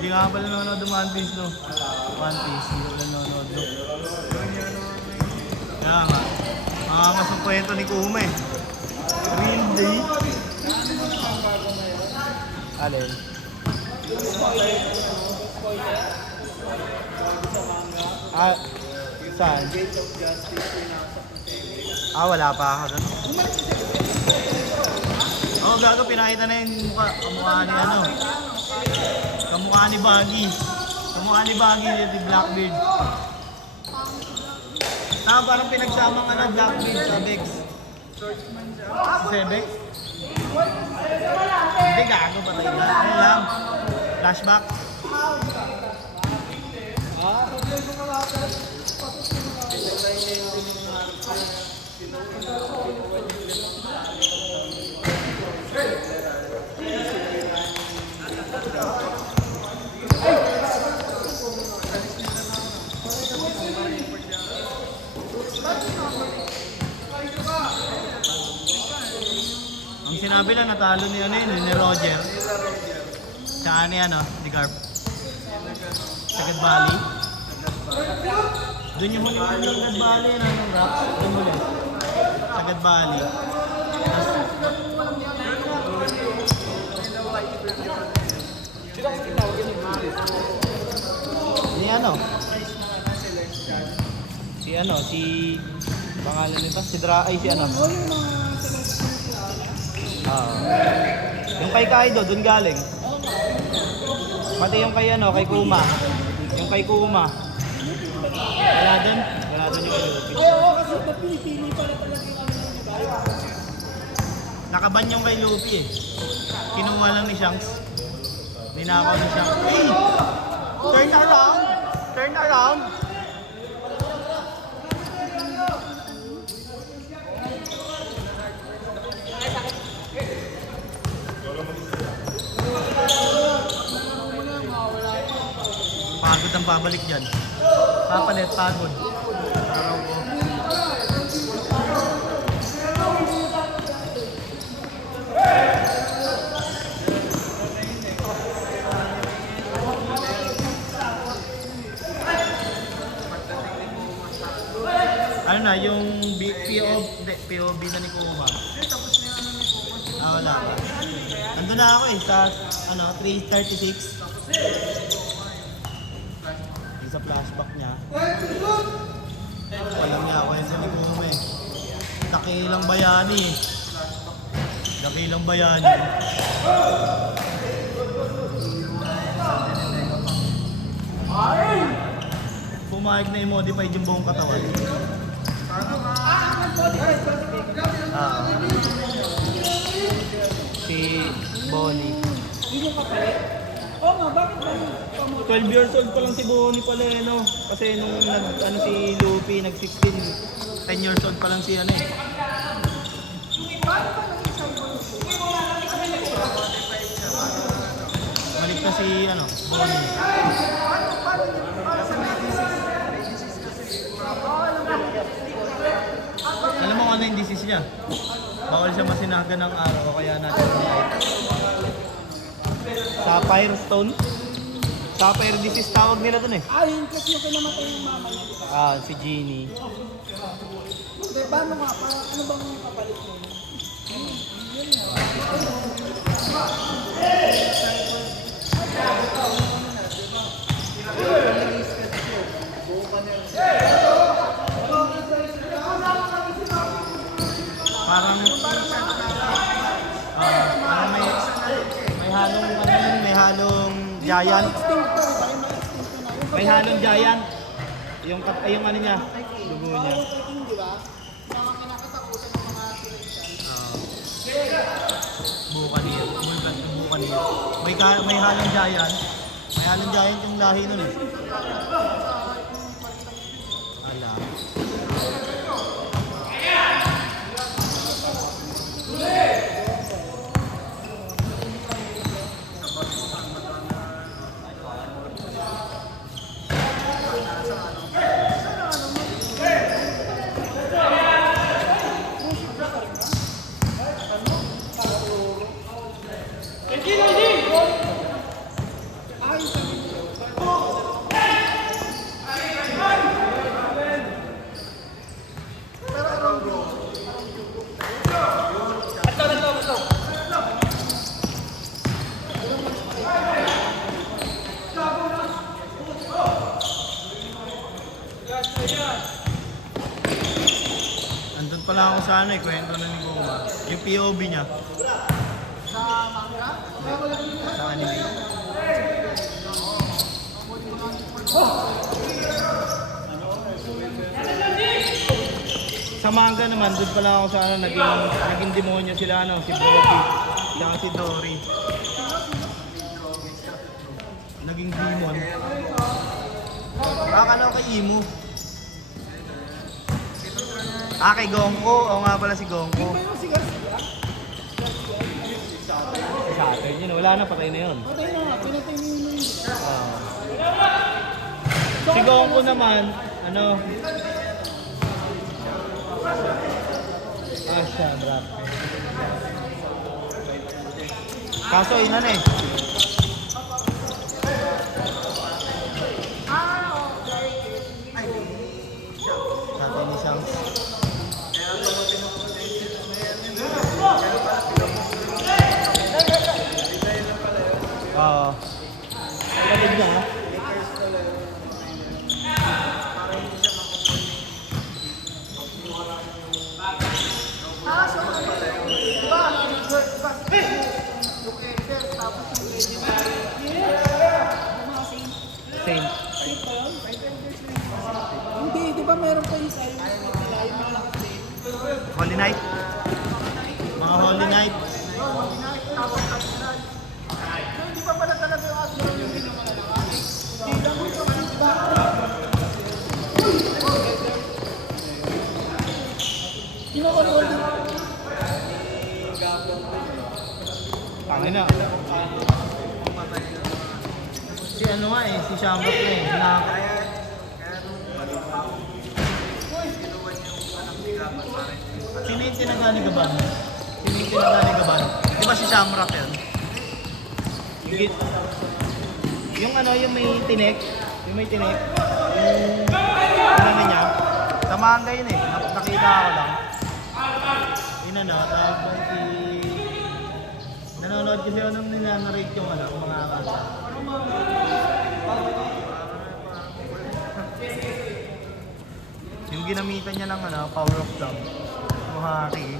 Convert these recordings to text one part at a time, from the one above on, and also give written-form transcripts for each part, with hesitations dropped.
Hindi nga pala nanonood ng One Piece, no? One Piece, hindi ko nanonood, no? Kaya nga. Mangangas ang kwento ni Kuma, eh. Real day. Alin? Ah, saan? Ah, wala pa ako doon. Oo, gago, pinakita na yung kamukha ni ano. Kamukha ni Baggy. Kamukha ni Baggy, yung Blackbeard. Parang pinagsamang ano, Blackbeard sa Bex. Si Bex? Hindi, gago pa tayo. Ano lang? Flashback. Ang sinabi lang, natalo ni ano yun, ni Roger. Tsaka ni ano, ni Garp. Sagad Valley. Doon yung huli ng Sagad Valley, ano, Rocks. Doon huli. Sagad Valley. Ni ano? Si ano, si... Pangalan nito? Si Ay, si ano? Yung kay Kaido, doon galing. Pati yung kay ano, kay Kuma. Yung kay Kuma. Wala doon? Wala doon yung kay Luffy. Ay, oo, kasi pinipili pala talaga yung ano yung diba? Nakaban yung kay Luffy eh. Kinuha lang ni Shanks. Ninakaw ni Shanks. Hey! Turn around! Turn around! Pagod ang babalik dyan. Papalit, pagod. Araw ko. Ano na, yung POV na ni Kuma. Ah, wala pa. Nandun na ako eh, sa ano, 3:36. Sa flashback niya. Alam niya ako yun ni Kuma eh. Dakilang bayani eh. Dakilang bayani. Pumayag na i-modified yung buong katawan. Si Bonnie. Hindi mo kapalit? Oo nga, bakit ba? 12 years old pa lang si Bonnie pala eh, no? Kasi nung ano si Luffy, nag-16, 10 years old pa lang si ano eh. Balik na si ano, Bonnie. Alam mo kung ano yung disease niya? Bawal siya masinaga ng araw, kaya natin Sapphire Stone. Sapphire disease tawag nila dun eh. Ah, yun kasi yung kinamatay yung mama niya, di ba? Ah, si Genie. Hindi, paano nga? Ano bang kapalit mo? Parang may halong giant. May halong giant. Yung ano niya, dugo niya. Di ba? Mga kinakatakutan ng mga Bukanir. Bukanir. May halong giant. May halong giant yung lahi nun eh. Ala. Ay, sabi pala ako sa ano eh, kwento na ni Kuma. Yung POV niya Sa manga? sa anime. Sa manga naman, doon pala ako sa ano, naging demonyo sila ano, si Brody, saka si Dory. Naging demon. Akala ko kay Imo. Ah, kay Gongko. Oo nga pala si Gongko. Pero sigas. Sa atin yun, wala na, patay na yun. Patay na nga, pinatay niyo yun. Si Gongko naman, ano? Ah, siya, drop. Kaso, yun na eh. Natin ni Shams. Kapatid niya, ha? Same. Hindi, di ba meron pa yung sa'yo? Holy Night. Mga Holy Night. Hindi pa pala talaga yung Asgard yung ginawa na lang. Hindi lang yung feedback. Kinakanood din. Pangin na. Si ano nga eh, si Shamrock na eh. Sino yung tinaga ni Gaban? Sino yung tinaga ni Gaban? Di ba si Shamrock yun? Yung ano, yung may tinik. Yung may tinik. Yung ano niya. Sa manga yun eh. Nakita ako lang. Yun ano, tapos nanonood kasi ako nung ninanarate yung ano, mga kanta. Yung ginamitan niya ng ano, power of love. Muhaki.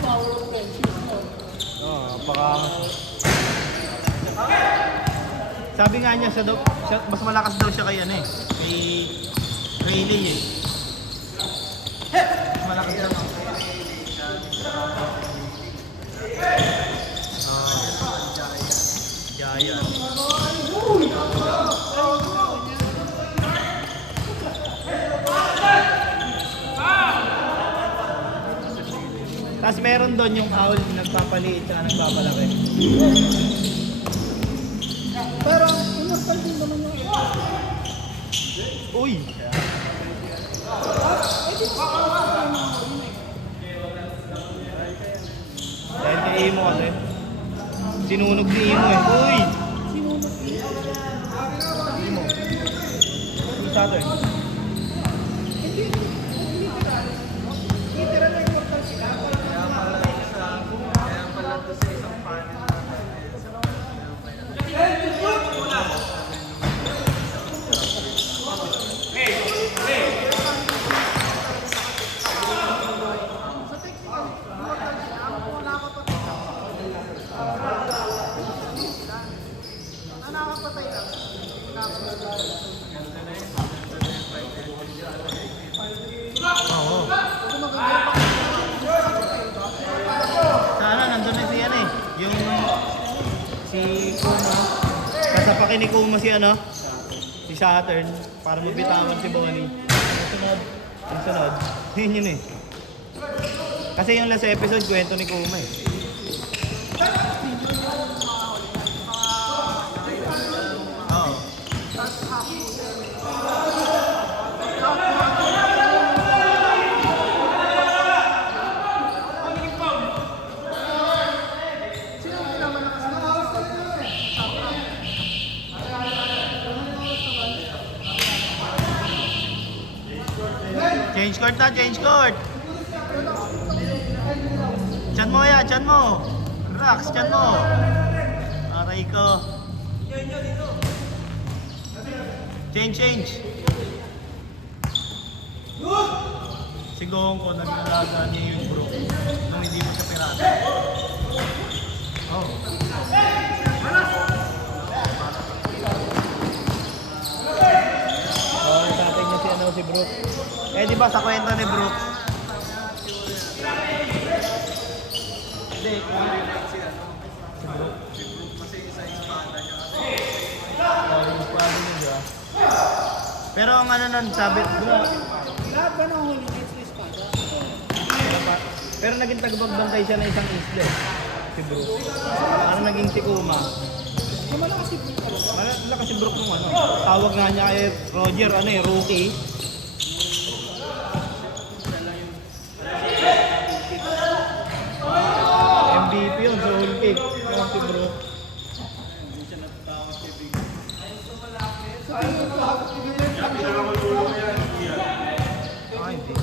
Power of friendship mo. Oo, sabi nga niya, mas malakas daw siya kay ano eh. Kay Rayleigh eh. Mas malakas daw. Jaya. Tapos meron doon yung owl nagpapaliit at nagpapalaki. Pero, inostal din naman yung Uy! Dahil kay Imo kasi. Sinunog ni Imo eh. Uy! sinunod niya. Imo. Yung Saturn. Hindi literal. Literal na immortal sila. Sa technical, immortal sila. Ang nakakapatay lang. Ang nakakapatay lang. Oo. Kasi maganda pa. Sana nandun na si ano eh. Yung si Kuma. Kasapakin ni Kuma si ano? Si Saturn. Para mabitawan si Bonnie. Yung sunod. Yung sunod. Yun eh. Kasi yung last episode, kwento ni Kuma eh. Oo. Sino ang pinamalakas na Change court na, change court! Chan mo ya, chan mo! Relax, chan mo! Aray ko. Change, change! Si Gongko, naging alaga niya yung bro. Nung hindi mo siya pirata. Oh. Oh, tatay niya si ano, si Brook. Eh di ba sa kwento ni Brook? Hindi, si Brook. Oh, yung espada niya, di ba? Pero ang ano nun, sabi, bro, Lahat ba ng Holy Knights may espada? pero naging tagapagbantay siya ng isang isla eh. Si Brook. Parang naging si Kuma. So malakas si Brook talaga. Malala kasi Brook nung ano. Tawag nga niya kay Roger, ano eh, rookie. MVP yun, so whole pick. Yung si Brook. Ay, hindi.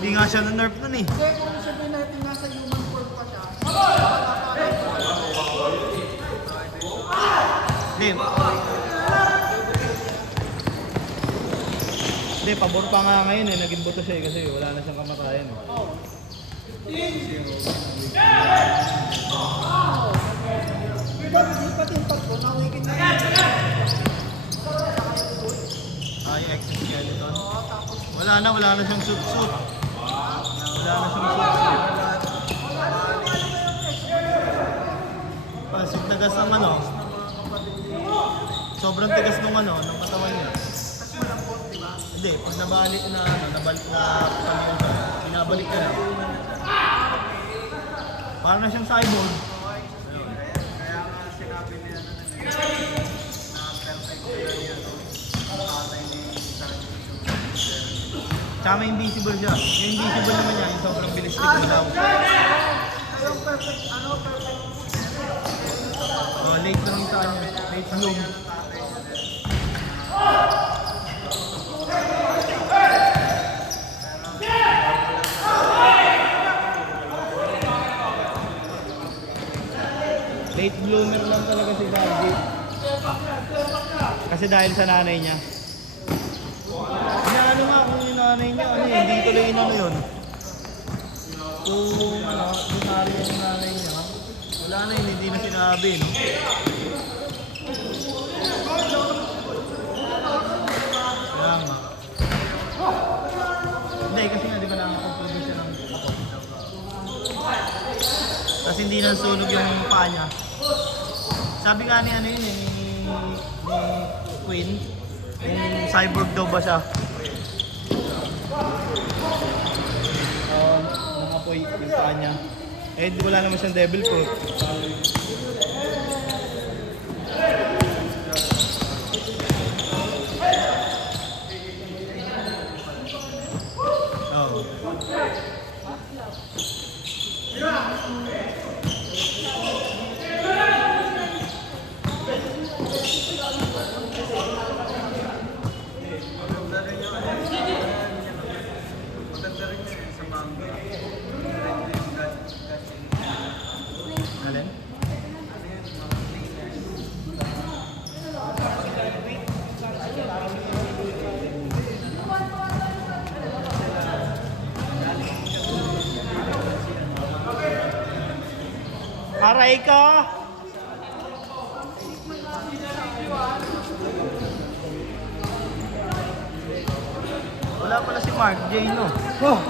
Hindi nga siya na-nerf nun eh. Kasi kung sabihin natin nasa human form pa siya, Hindi. Hindi, pabor pa nga ngayon eh. Naging buto siya eh kasi wala na siyang kamatayan eh. pati yung tatlo, nawikin na Ay, exit skeleton. Wala na siyang suit-suit. Wala na siyang suit-suit. Pasig tagas ng ano. Sobrang tigas nung ano, ng katawan niya. Hindi, pag nabalik na ano, nabalik na pag binabalik ka na. Parang na siyang cyborg. Tsaka may invisible siya. Yung invisible naman niya, yung sobrang bilis ni Kudaw. yung perfect, perfect. Oh, late lang sa kanya. Late bloom. Late bloomer lang talaga si Sargi. Kasi dahil sa nanay niya. Inaano nga kung yung nanay niya, ano eh, hindi tuloy inano yun. Kung ano, binari yung nanay niya, wala na yun, hindi na sinabi, no? Kaya nga. Hindi, kasi nga di ba nakakaproduce siya ng ako. Tapos hindi nang sunog yung paa niya. Sabi nga ni ano yun eh, ni Queen, yung cyborg daw ba siya? Nangapoy yung paa niya. Eh, wala naman siyang devil fruit. Oh. Alin? Aray ka! Wala pala si Mark J, no? Oh!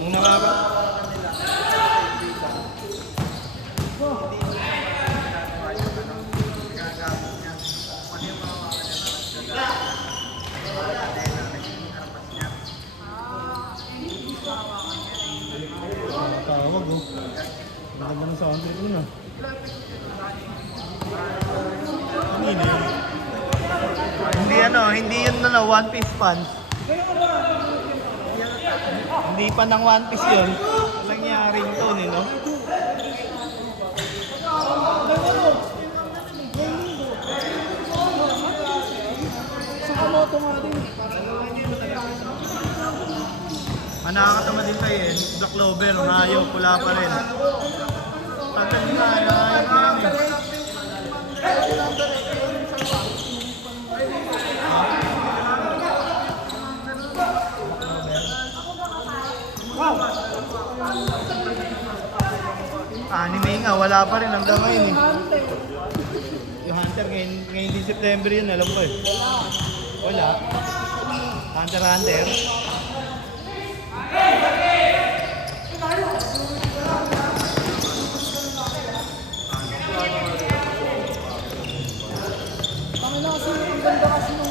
Ang nakaka... Tawag oh. Ang ganda ng sound dito na. Kanina yun. Hindi ano, hindi yun na One Piece fans. Hindi pa ng One Piece yun. Walang nangyaring to, no? Bato nga din. Ang nakakatama din tayo eh. The Clover, hayop, pula pa rin. Tagal na, hayop na yan eh. Anime nga, wala pa rin hanggang ngayon eh. Yung Hunter, ngayon din September yun, alam ko eh. Wala. Hunter Hunter. Tangin na kasi, ang ganda kasi nung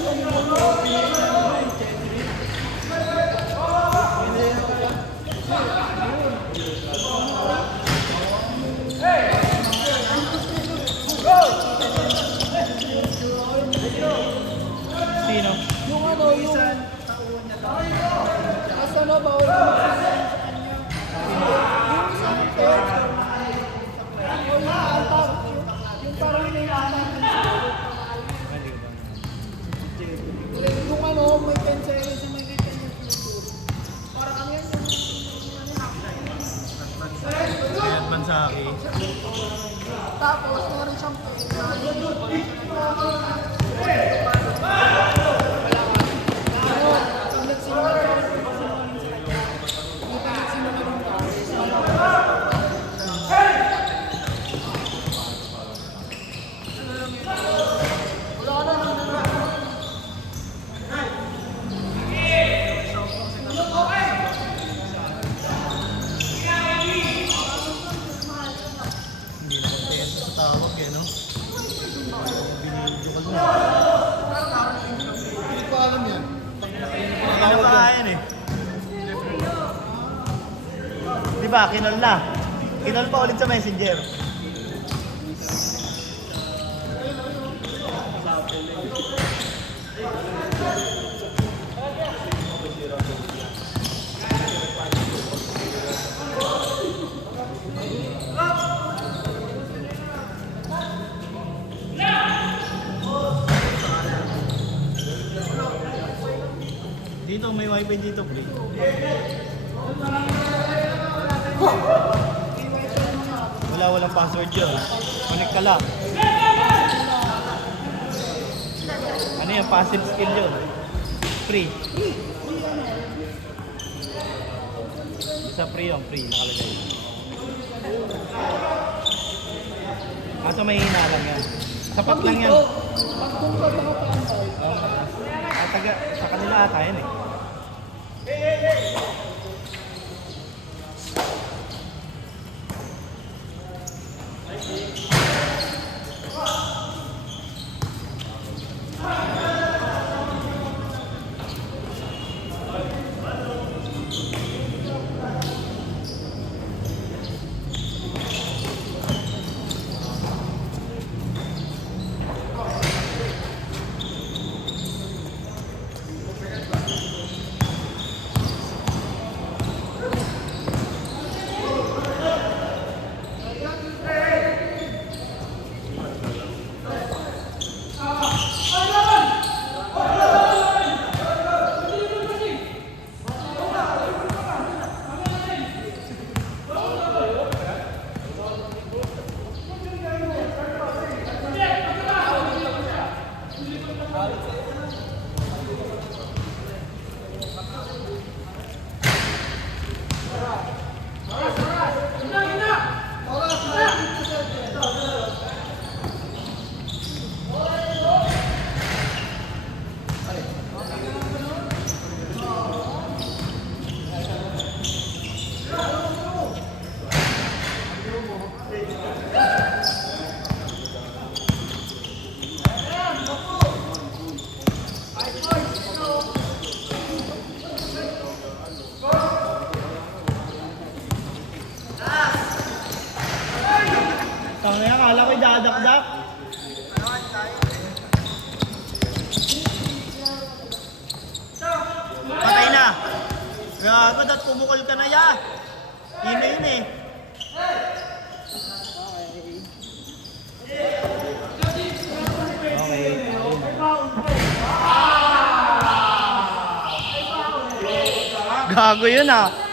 Sino? yung ano, yung mas ano, bawal ka magsisend sa kanya. Yung isang text, o yung altar, yung parang may yung ano, may pensero sa may ganyan yung futuro. Para kami yan Kaya Bansaki. tapos, meron siyang pera. Hindi na kontento sa tawag eh, no? Binidyo ka dun. Hindi ko alam yan. Hindi na kakain eh. Di ba, kinol na. Kinol pa ulit sa messenger. Dito, may wifi dito, free. Walang password yun. Connect ka lang. Ano yan? Passive skill yun. Free. Sa free yun, free. Nakalagay. Kaso may hina lang yan. Sapat lang yan. Pag doon ka nakapantay, Sa kanila ata yan eh. Tangina, akala ko'y dadakdak. Patay na. Gago, dat pumukol ka na ya. Yun na yun eh. Okay. Gago yun ah.